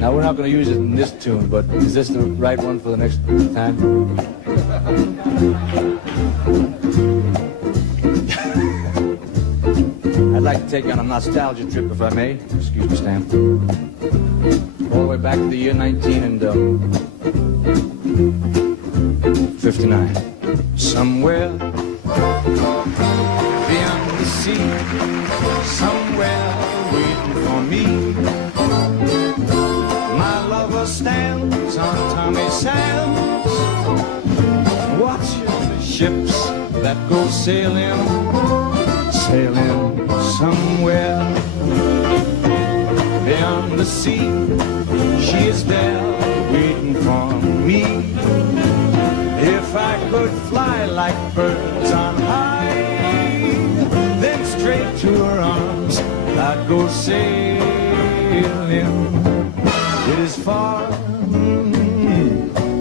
Now, we're not going to use it in this tune, but is this the right one for the next time? I'd like to take you on a nostalgia trip, if I may. Excuse me, Stan. All the way back to the year 1959. Somewhere beyond the sea, somewhere waiting for me, my lover stands on Tommy Sands, watching the ships that go sailing, sailing somewhere beyond the sea. She is there waiting for me. If I could fly like birds on high, then straight to her arms I'd go sailing. It is far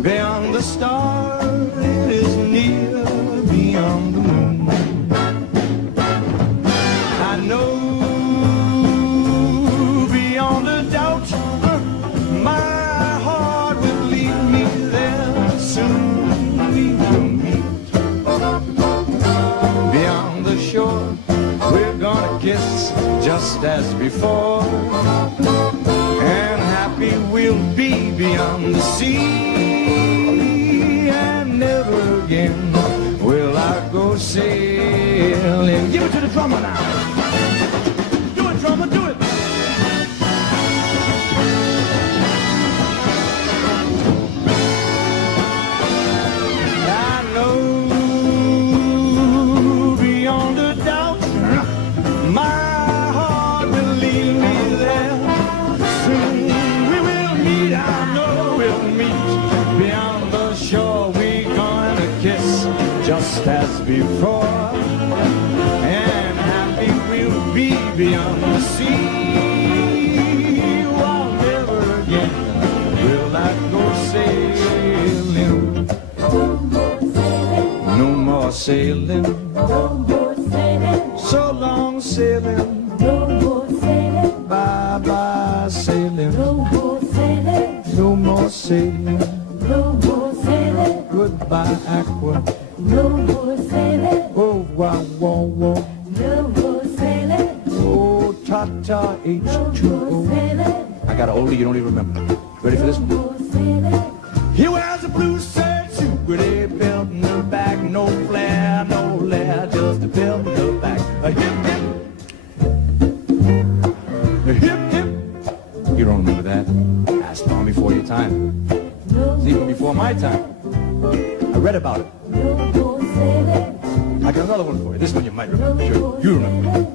beyond the stars, it is near beyond the moon. I know beyond a doubt my heart will lead me there soon. We will meet beyond the shore, we're gonna kiss just as before, and happy we'll be beyond the sea, and never again will I go sailing. Give it to the drummer now. Do it, drummer, do it. I know beyond a doubt my heart will lead me there soon. We will meet, I know we'll meet beyond the shore. We're gonna kiss just as before, and happy we'll be beyond the sea. Oh, never again will I go sailing. No more sailing. So long sailing. Bye bye sailing. No more sailing. Goodbye aqua. Oh wow wow wow. Oh ta-ta H2O. I got an oldie you don't even remember. Ready for this one? He wears a blue serge suit with a belt in the back, no flare, no lair, just a belt in the back. A hip hip, a hip hip. You don't remember that? That's long before your time. It's even before my time. I read about it. I got another one for you. This one you might remember. Sure, you remember.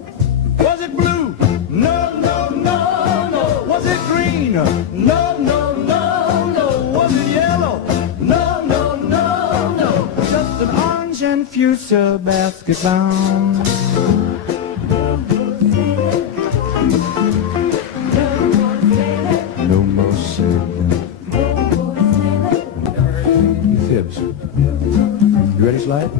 Was it blue? No, no, no, no. Was it green? No, no, no, no. Was it yellow? No, no, no, no. Just an orange and fuchsia basket bound. No more sailing. You fibs. You ready, Slide?